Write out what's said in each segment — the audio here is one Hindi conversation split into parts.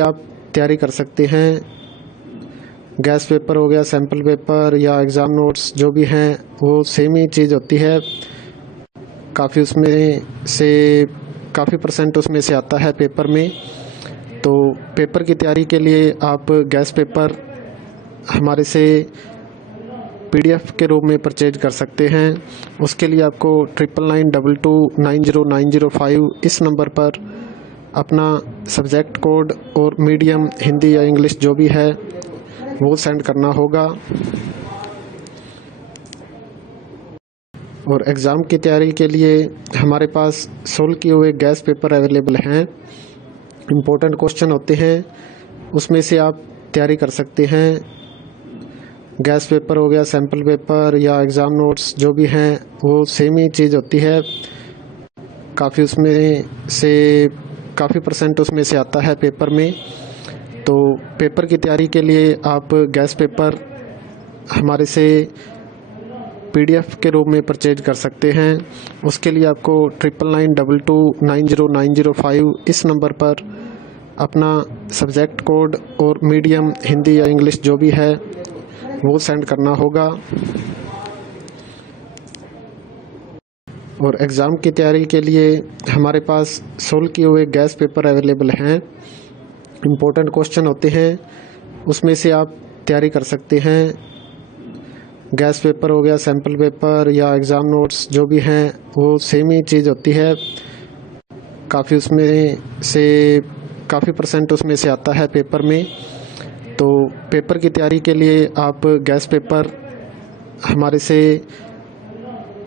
आप तैयारी कर सकते हैं। गैस पेपर हो गया, सैम्पल पेपर या एग्ज़ाम नोट्स जो भी हैं वो सेम ही चीज़ होती है। काफ़ी उसमें से काफ़ी परसेंट उसमें से आता है पेपर में। तो पेपर की तैयारी के लिए आप गैस पेपर हमारे से PDF के रूप में परचेज कर सकते हैं। उसके लिए आपको 9992290905 इस नंबर पर अपना सब्जेक्ट कोड और मीडियम हिंदी या इंग्लिश जो भी है वो सेंड करना होगा। और एग्ज़ाम की तैयारी के लिए हमारे पास सोल्व किए हुए गैस पेपर अवेलेबल हैं। इम्पोर्टेंट क्वेश्चन होते हैं, उसमें से आप तैयारी कर सकते हैं। गैस पेपर हो गया, सैम्पल पेपर या एग्ज़ाम नोट्स जो भी हैं वो सेम ही चीज़ होती है। काफ़ी उसमें से काफ़ी परसेंट उसमें से आता है पेपर में। तो पेपर की तैयारी के लिए आप गैस पेपर हमारे से PDF के रूप में परचेज कर सकते हैं। उसके लिए आपको 9992290905 इस नंबर पर अपना सब्जेक्ट कोड और मीडियम हिंदी या इंग्लिश जो भी है वो सेंड करना होगा। और एग्ज़ाम की तैयारी के लिए हमारे पास सोल्व किए हुए गैस पेपर अवेलेबल हैं। इम्पोर्टेंट क्वेश्चन होते हैं, उसमें से आप तैयारी कर सकते हैं। गैस पेपर हो गया, सैम्पल पेपर या एग्ज़ाम नोट्स जो भी हैं वो सेम ही चीज़ होती है। काफ़ी उसमें से काफ़ी परसेंट उसमें से आता है पेपर में। तो पेपर की तैयारी के लिए आप गैस पेपर हमारे से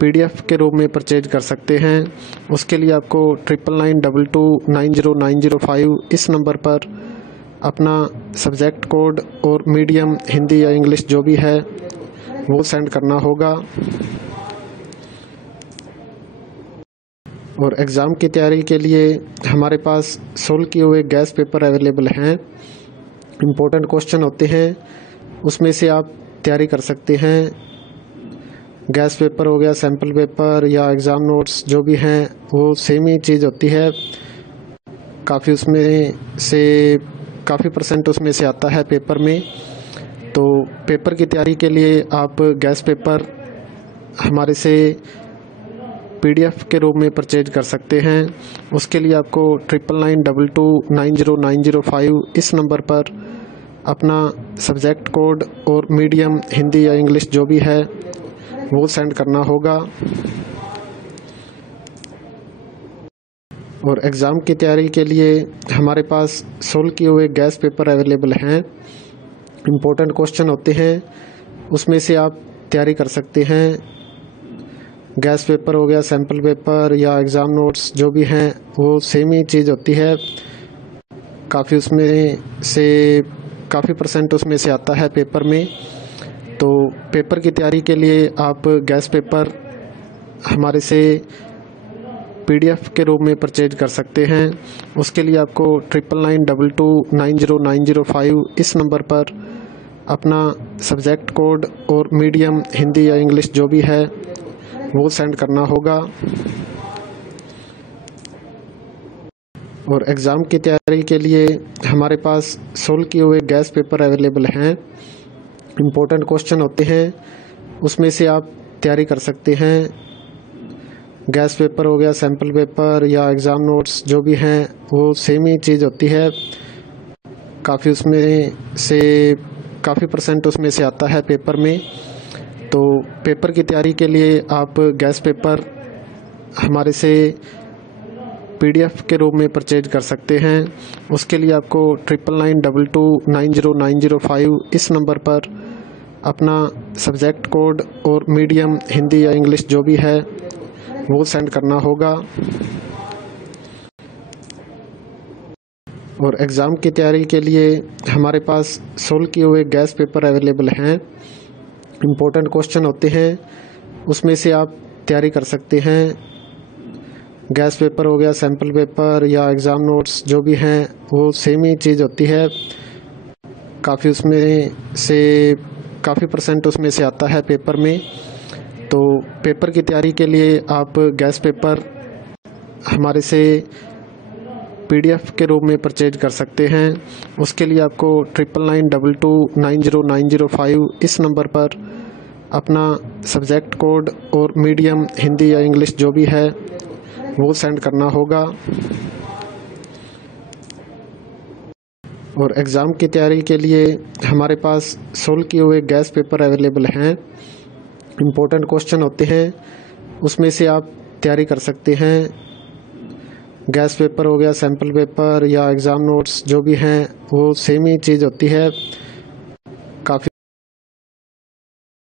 PDF के रूप में परचेज कर सकते हैं। उसके लिए आपको 9992290905 इस नंबर पर अपना सब्जेक्ट कोड और मीडियम हिंदी या इंग्लिश जो भी है वो सेंड करना होगा। और एग्ज़ाम की तैयारी के लिए हमारे पास सोल्व किए हुए गैस पेपर अवेलेबल हैं। इम्पोर्टेंट क्वेश्चन होते हैं, उसमें से आप तैयारी कर सकते हैं। गैस पेपर हो गया, सैम्पल पेपर या एग्ज़ाम नोट्स जो भी हैं वो सेम ही चीज़ होती है। काफ़ी उसमें से काफ़ी परसेंट उसमें से आता है पेपर में। तो पेपर की तैयारी के लिए आप गैस पेपर हमारे से PDF के रूप में परचेज कर सकते हैं। उसके लिए आपको 9992290905 इस नंबर पर अपना सब्जेक्ट कोड और मीडियम हिंदी या इंग्लिश जो भी है वो सेंड करना होगा। और एग्ज़ाम की तैयारी के लिए हमारे पास सोल्व किए हुए गैस पेपर अवेलेबल हैं। इम्पोर्टेंट क्वेश्चन होते हैं, उसमें से आप तैयारी कर सकते हैं। गैस पेपर हो गया, सैम्पल पेपर या एग्ज़ाम नोट्स जो भी हैं वो सेम ही चीज़ होती है। काफ़ी उसमें से काफ़ी परसेंट उसमें से आता है पेपर में। तो पेपर की तैयारी के लिए आप गैस पेपर हमारे से PDF के रूप में परचेज कर सकते हैं। उसके लिए आपको 9992290905 इस नंबर पर अपना सब्जेक्ट कोड और मीडियम हिंदी या इंग्लिश जो भी है वो सेंड करना होगा। और एग्ज़ाम की तैयारी के लिए हमारे पास सोल्व किए हुए गैस पेपर अवेलेबल हैं। इम्पोर्टेंट क्वेश्चन होते हैं, उसमें से आप तैयारी कर सकते हैं। गैस पेपर हो गया, सैम्पल पेपर या एग्ज़ाम नोट्स जो भी हैं वो सेम ही चीज़ होती है। काफ़ी उसमें से काफ़ी परसेंट उसमें से आता है पेपर में। तो पेपर की तैयारी के लिए आप गैस पेपर हमारे से PDF के रूप में परचेज कर सकते हैं। उसके लिए आपको 9992290905 इस नंबर पर अपना सब्जेक्ट कोड और मीडियम हिंदी या इंग्लिश जो भी है वो सेंड करना होगा। और एग्ज़ाम की तैयारी के लिए हमारे पास सोल्व किए हुए गैस पेपर अवेलेबल हैं। इम्पोर्टेंट क्वेश्चन होते हैं, उसमें से आप तैयारी कर सकते हैं। गैस पेपर हो गया, सैम्पल पेपर या एग्ज़ाम नोट्स जो भी हैं वो सेम ही चीज़ होती है। काफ़ी उसमें से काफ़ी परसेंट उसमें से आता है पेपर में। तो पेपर की तैयारी के लिए आप गैस पेपर हमारे से PDF के रूप में परचेज कर सकते हैं। उसके लिए आपको 9992290905 इस नंबर पर अपना सब्जेक्ट कोड और मीडियम हिंदी या इंग्लिश जो भी है वो सेंड करना होगा। और एग्ज़ाम की तैयारी के लिए हमारे पास सोल्व किए हुए गैस पेपर अवेलेबल हैं। इम्पोर्टेंट क्वेश्चन होते हैं, उसमें से आप तैयारी कर सकते हैं। गैस पेपर हो गया, सैम्पल पेपर या एग्ज़ाम नोट्स जो भी हैं वो सेम ही चीज़ होती है।